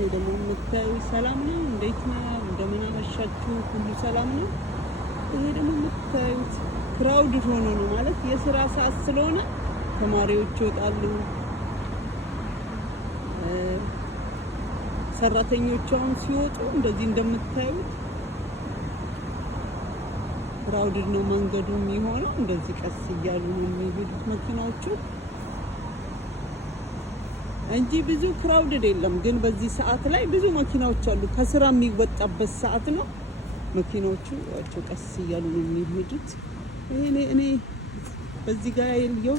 ይሄ ደግሞ የምታዩ ሰላም ነው። እንዴት ነው? እንደምን አመሻችሁ? ሁሉ ሰላም ነው። ይሄ ደግሞ የምታዩት ክራውድ ሆኖ ነው ማለት የስራ ሰዓት ስለሆነ ተማሪዎች ይወጣሉ፣ ሰራተኞች አሁን ሲወጡ እንደዚህ እንደምታዩት ክራውድ ነው መንገዱ የሚሆነው። እንደዚህ ቀስ እያሉ ነው የሚሄዱት መኪናዎቹ እንጂ ብዙ ክራውድድ የለም። ግን በዚህ ሰዓት ላይ ብዙ መኪናዎች አሉ። ከስራ የሚወጣበት ሰዓት ነው። መኪናዎቹ አቸው ቀስ እያሉ ነው የሚሄዱት። እኔ በዚህ ጋር ያለው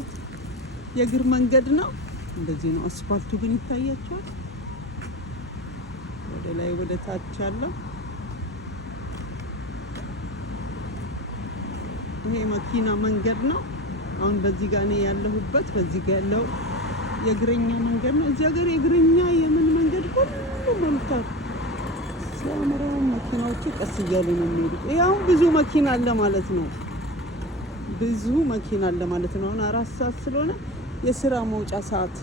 የእግር መንገድ ነው። እንደዚህ ነው። አስፋልቱ ግን ይታያቸዋል። ወደ ላይ ወደ ታች አለው። ይሄ መኪና መንገድ ነው። አሁን በዚህ ጋር ነው ያለሁበት። በዚህ ጋር ያለው የእግረኛ መንገድ ነው። እዚህ ሀገር የእግረኛ የምን መንገድ ሁሉ መምታት ሲያምረው መኪናዎቹ ቀስ እያሉ ነው የሚሄዱት። ይሄ አሁን ብዙ መኪና አለ ማለት ነው። ብዙ መኪና አለ ማለት ነው። አሁን 4 ሰዓት ስለሆነ የስራ መውጫ ሰዓት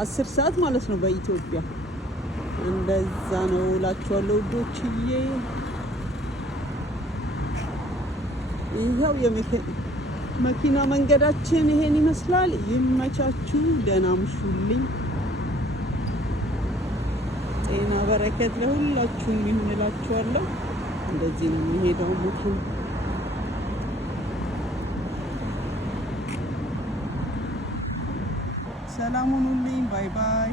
10 ሰዓት ማለት ነው በኢትዮጵያ። እንደዛ ነው እላችኋለሁ ውዶችዬ። ይሄው መኪና መንገዳችን ይሄን ይመስላል። ይመቻችሁ፣ ደህና ምሹልኝ። ጤና በረከት ለሁላችሁም ይሁን እላችኋለሁ። እንደዚህ ነው የሚሄደው መኪና። ሰላም ሁኑልኝ። ባይ ባይ።